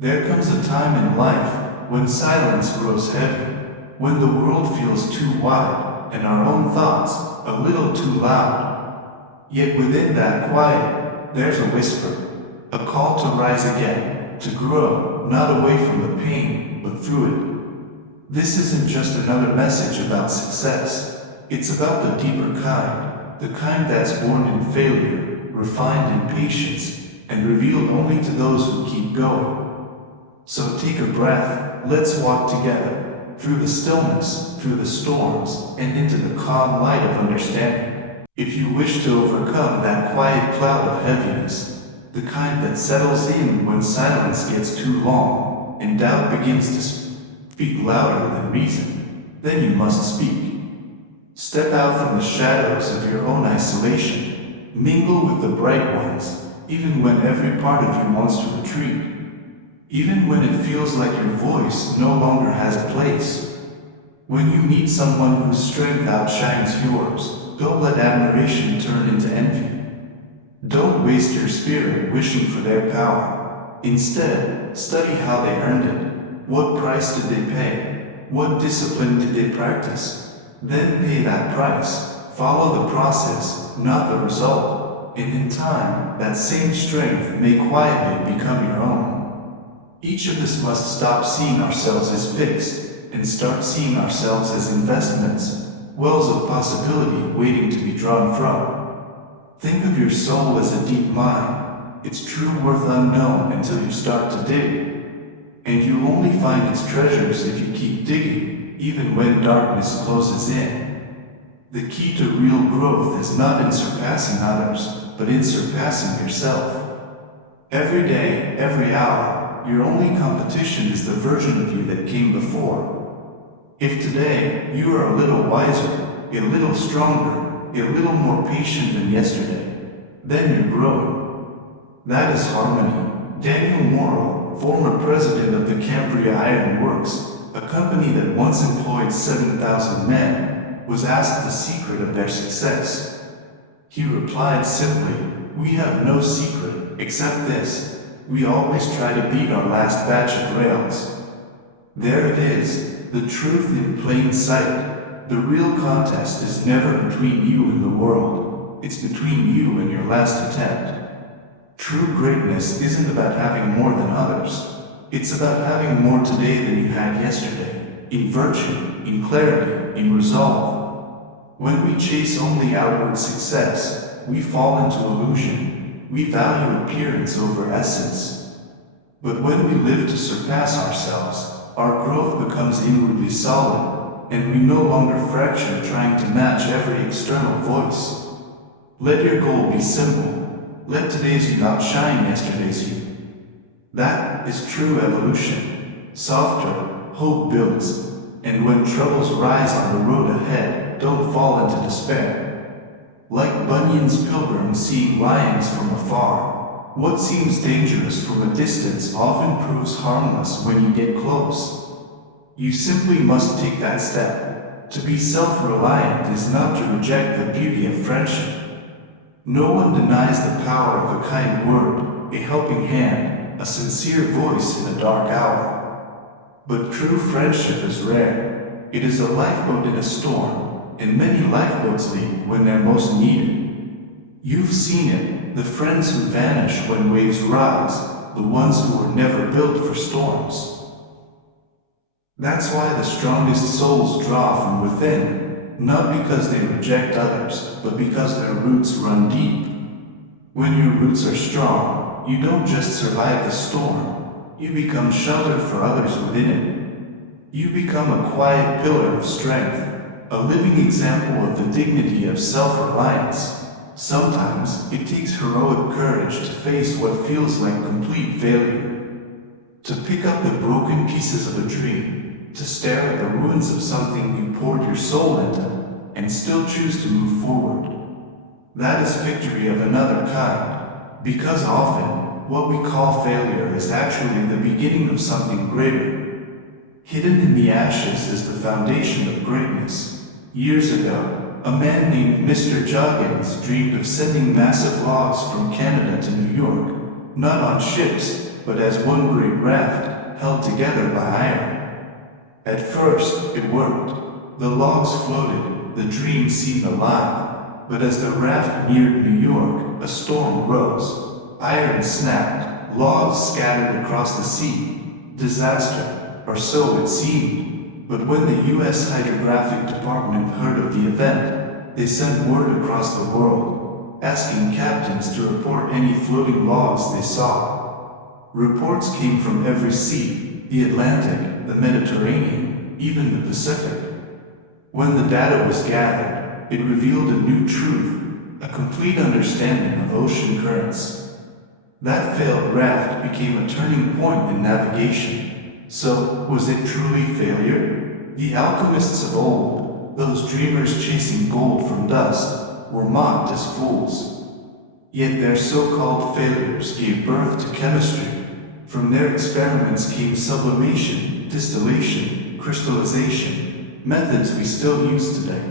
There comes a time in life when silence grows heavy, when the world feels too wide and our own thoughts a little too loud. Yet within that quiet, there's a whisper, a call to rise again, to grow, not away from the pain, but through it. This isn't just another message about success. It's about the deeper kind, the kind that's born in failure, refined in patience, and revealed only to those who keep going. So take a breath, let's walk together, through the stillness, through the storms, and into the calm light of understanding. If you wish to overcome that quiet cloud of heaviness, the kind that settles in when silence gets too long, and doubt begins to speak louder than reason, then you must speak. Step out from the shadows of your own isolation, mingle with the bright ones, even when every part of you wants to retreat. Even when it feels like your voice no longer has a place. When you meet someone whose strength outshines yours, don't let admiration turn into envy. Don't waste your spirit wishing for their power. Instead, study how they earned it. What price did they pay? What discipline did they practice? Then pay that price. Follow the process, not the result. And in time, that same strength may quietly become your own. Each of us must stop seeing ourselves as fixed and start seeing ourselves as investments, wells of possibility waiting to be drawn from. Think of your soul as a deep mine, its true worth unknown until you start to dig. And you'll only find its treasures if you keep digging, even when darkness closes in. The key to real growth is not in surpassing others, but in surpassing yourself. Every day, every hour, your only competition is the version of you that came before. If today you are a little wiser, a little stronger, a little more patient than yesterday, then you're growing. That is harmony. Daniel Morrow, former president of the Cambria Iron Works, a company that once employed 7,000 men, was asked the secret of their success. He replied simply, "We have no secret, except this. We always try to beat our last batch of rails." There it is, the truth in plain sight. The real contest is never between you and the world. It's between you and your last attempt. True greatness isn't about having more than others. It's about having more today than you had yesterday, in virtue, in clarity, in resolve. When we chase only outward success, we fall into illusion. We value appearance over essence. But when we live to surpass ourselves, our growth becomes inwardly solid, and we no longer fracture trying to match every external voice. Let your goal be simple. Let today's you outshine yesterday's you. That is true evolution. Softer, hope builds, and when troubles rise on the road ahead, don't fall into despair. Like Bunyan's pilgrim seeing lions from afar, what seems dangerous from a distance often proves harmless when you get close. You simply must take that step. To be self-reliant is not to reject the beauty of friendship. No one denies the power of a kind word, a helping hand, a sincere voice in a dark hour. But true friendship is rare. It is a lifeboat in a storm. And many lifeboats leave when they're most needed. You've seen it, the friends who vanish when waves rise, the ones who were never built for storms. That's why the strongest souls draw from within, not because they reject others, but because their roots run deep. When your roots are strong, you don't just survive the storm, you become shelter for others within it. You become a quiet pillar of strength, a living example of the dignity of self-reliance. Sometimes it takes heroic courage to face what feels like complete failure. To pick up the broken pieces of a dream, to stare at the ruins of something you poured your soul into, and still choose to move forward. That is victory of another kind, because often, what we call failure is actually the beginning of something greater. Hidden in the ashes is the foundation of greatness. Years ago, a man named Mr. Joggins dreamed of sending massive logs from Canada to New York, not on ships, but as one great raft held together by iron. At first, it worked. The logs floated, the dream seemed alive, but as the raft neared New York, a storm rose. Iron snapped, logs scattered across the sea. Disaster, or so it seemed. But when the U.S. Hydrographic Department heard of the event, they sent word across the world, asking captains to report any floating logs they saw. Reports came from every sea, the Atlantic, the Mediterranean, even the Pacific. When the data was gathered, it revealed a new truth, a complete understanding of ocean currents. That failed raft became a turning point in navigation. So, was it truly failure? The alchemists of old, those dreamers chasing gold from dust, were mocked as fools. Yet their so-called failures gave birth to chemistry. From their experiments came sublimation, distillation, crystallization, methods we still use today.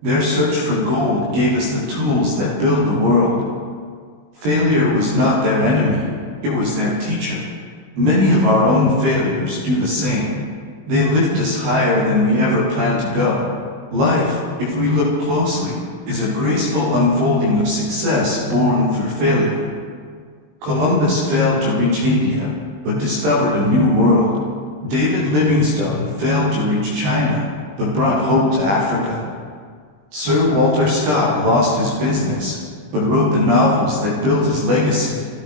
Their search for gold gave us the tools that build the world. Failure was not their enemy, it was their teacher. Many of our own failures do the same. They lift us higher than we ever planned to go. Life, if we look closely, is a graceful unfolding of success born through failure. Columbus failed to reach India, but discovered a new world. David Livingstone failed to reach China, but brought hope to Africa. Sir Walter Scott lost his business, but wrote the novels that built his legacy.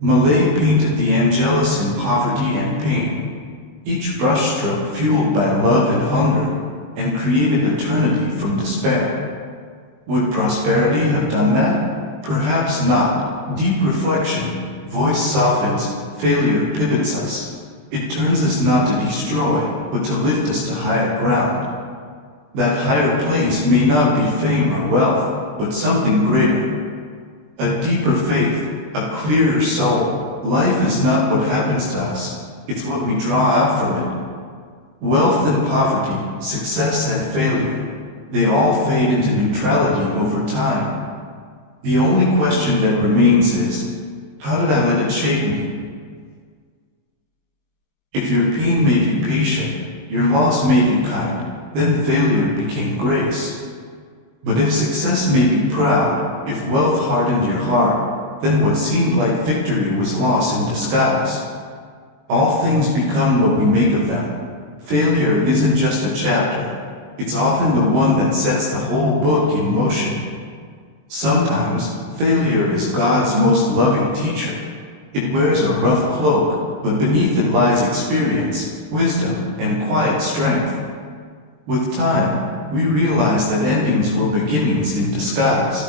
Malay painted the Angelus in poverty and pain, each brushstroke fueled by love and hunger, and created eternity from despair. Would prosperity have done that? Perhaps not. Deep reflection, voice softens, failure pivots us. It turns us not to destroy, but to lift us to higher ground. That higher place may not be fame or wealth, but something greater. A deeper faith, a clearer soul. Life is not what happens to us, it's what we draw out from it. Wealth and poverty, success and failure, they all fade into neutrality over time. The only question that remains is, how did I let it shape me? If your pain made you patient, your loss made you kind, then failure became grace. But if success made you proud, if wealth hardened your heart, then what seemed like victory was loss in disguise. All things become what we make of them. Failure isn't just a chapter, it's often the one that sets the whole book in motion. Sometimes, failure is God's most loving teacher. It wears a rough cloak, but beneath it lies experience, wisdom, and quiet strength. With time, we realize that endings were beginnings in disguise.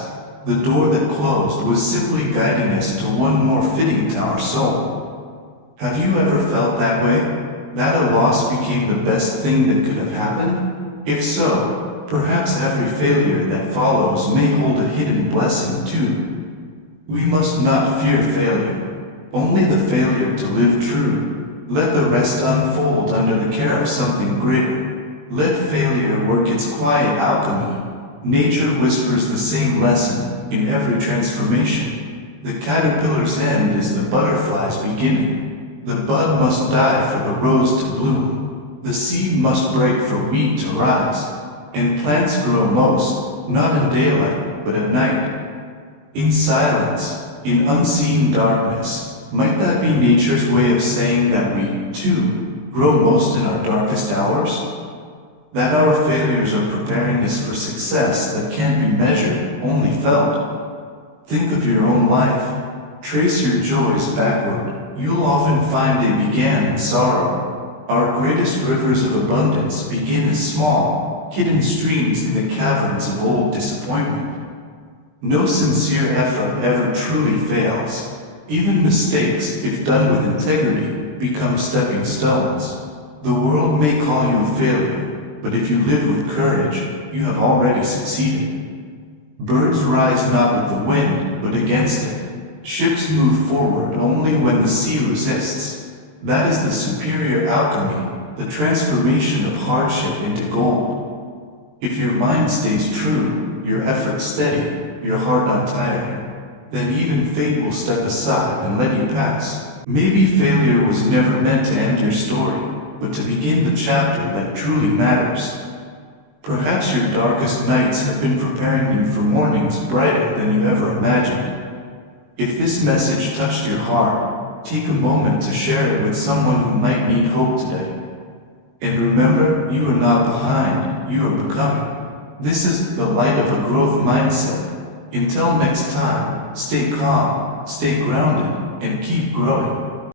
The door that closed was simply guiding us to one more fitting to our soul. Have you ever felt that way? That a loss became the best thing that could have happened? If so, perhaps every failure that follows may hold a hidden blessing too. We must not fear failure, only the failure to live true. Let the rest unfold under the care of something greater. Let failure work its quiet alchemy. Nature whispers the same lesson in every transformation. The caterpillar's end is the butterfly's beginning. The bud must die for the rose to bloom. The seed must break for wheat to rise. And plants grow most, not in daylight, but at night. In silence, in unseen darkness. Might that be nature's way of saying that we, too, grow most in our darkest hours? That our failures are preparing us for success that can't be measured, only felt. Think of your own life. Trace your joys backward. You'll often find they began in sorrow. Our greatest rivers of abundance begin as small, hidden streams in the caverns of old disappointment. No sincere effort ever truly fails. Even mistakes, if done with integrity, become stepping stones. The world may call you a failure, but if you live with courage, you have already succeeded. Birds rise not with the wind, but against it. Ships move forward only when the sea resists. That is the superior alchemy, the transformation of hardship into gold. If your mind stays true, your effort steady, your heart untiring, then even fate will step aside and let you pass. Maybe failure was never meant to end your story, but to begin the chapter that truly matters. Perhaps your darkest nights have been preparing you for mornings brighter than you ever imagined. If this message touched your heart, take a moment to share it with someone who might need hope today. And remember, you are not behind, you are becoming. This is the light of a growth mindset. Until next time, stay calm, stay grounded, and keep growing.